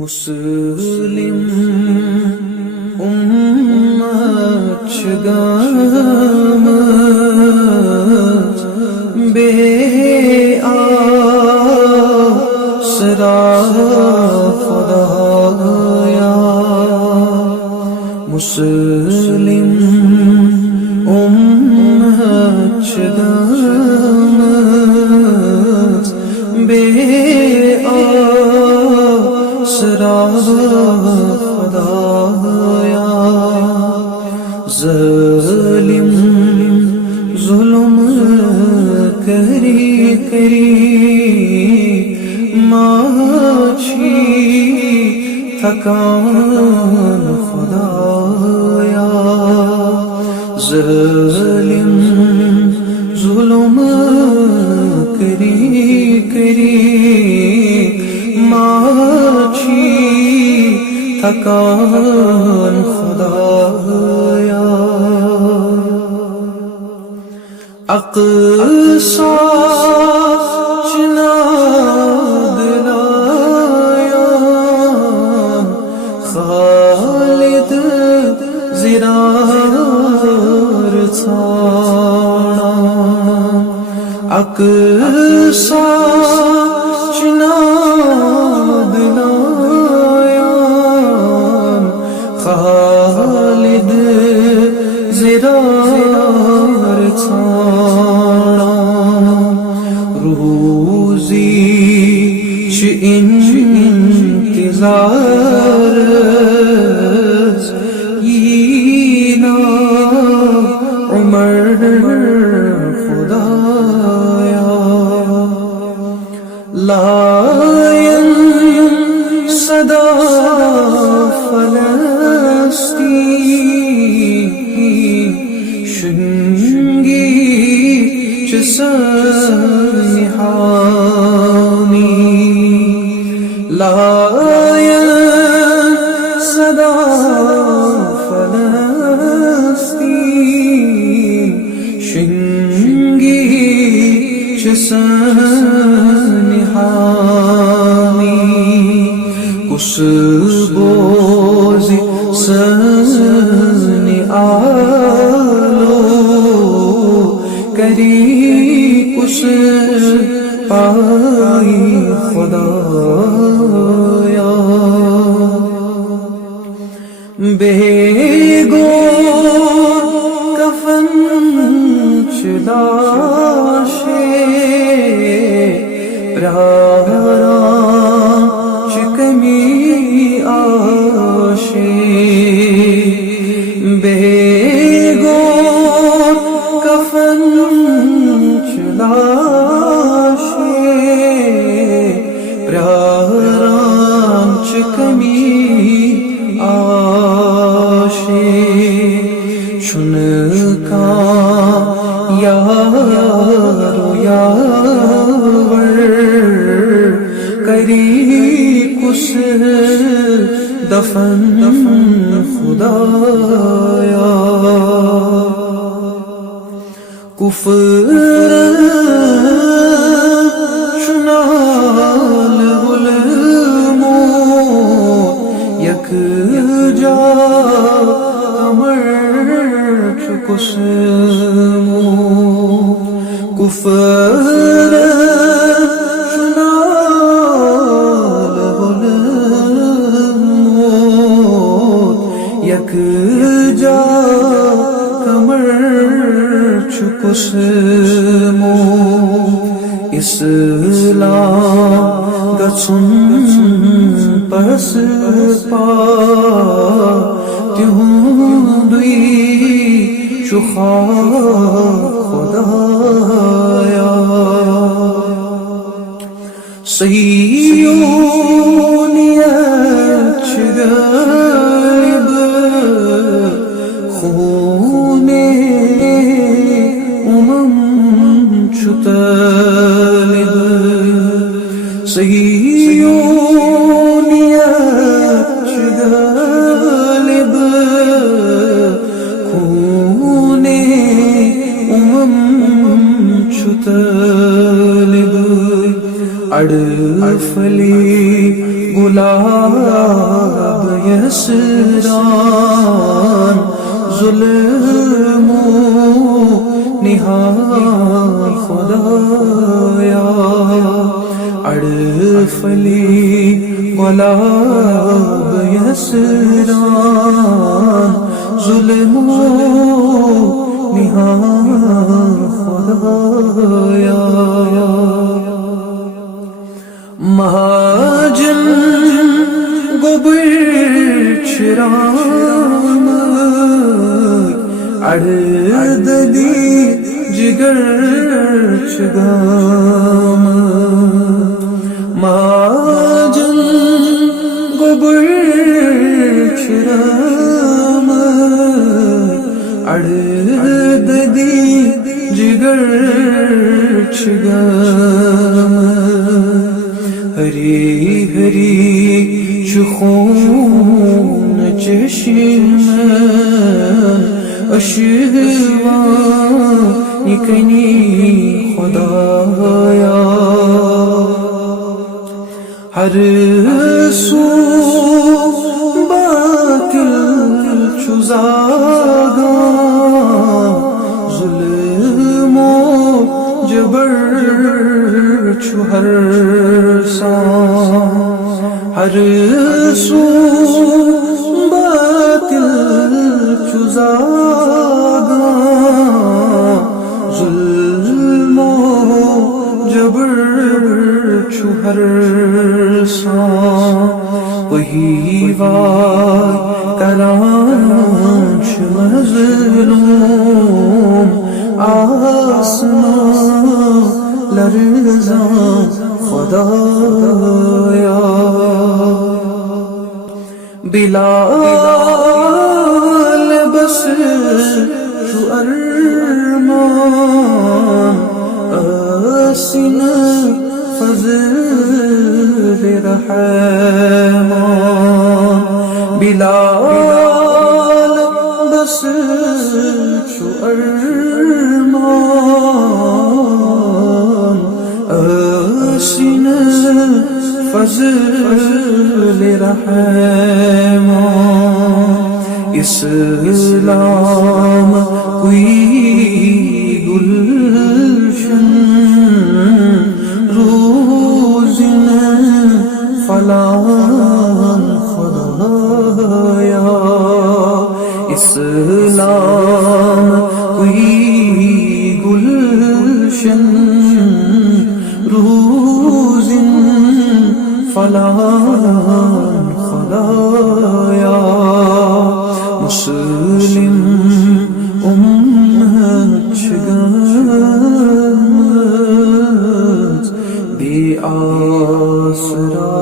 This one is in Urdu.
مسلم ummat çıgamız be'asra Khudaya. Muslim ummat çıgamız be'asra Khudaya. ظالم ظلم کری کری ماچھی تھکان خدایا. ظالم ظلم کری کری ماچھی تھکان خدایا. اقصا چناد لایا خالد زرار ثانا. اقصا چناد لایا خالد زرار ثانا. روزی چ انتظار یینا عمر خدایا. لاین صدا فلسطین شنگی سنحانی. لاین صدا فلسطین شنگی سنحانی. کس بوزی سنی آلو کری کس پائی خدایا. بے گور کفن چلاشے پرارام چکمی آشے. بے گور کفن چلاشے پرارام چکمی آشے. چنکا یارو یاور کری کس دفن خدایا. کفر شنال غلمو یک جا کمر چکسمو. کفر شنال غلمو یک جا کمر چکسمو. اسلام گچن پس پا تیوندوی چخا خدایا. صیونیت چگلب خونے چطالب. صیونیت چگلب خونے چطالب. اڑفلی گلاب یسران ظلم و نہال خدایا اڑفلی گلاب یسران ظلم و نہال خدایا مہاجن گوبر چرام اڑددی جگر چگام مہاجن گوبر چرام اڑددی جگر چگام ہری ہری چخون چشم اشوان کنی خدایا ہر سو باطل چزاگا ظلم و جبر چہر ہر سو باطل چزاگا ظلم و جبر چہر وہی وار کرانچ مظلوم آسمان لرزاں خدایا بلال بس چو ارمان آسن فضل رحمان بلال بس چو ارمان آسن فضل رحمان اسلام کوئی گلشن روزن فلان خدایا اسلام کوئی گلشن روزن فلان خدایا مسلم امت چگمت بی آسرا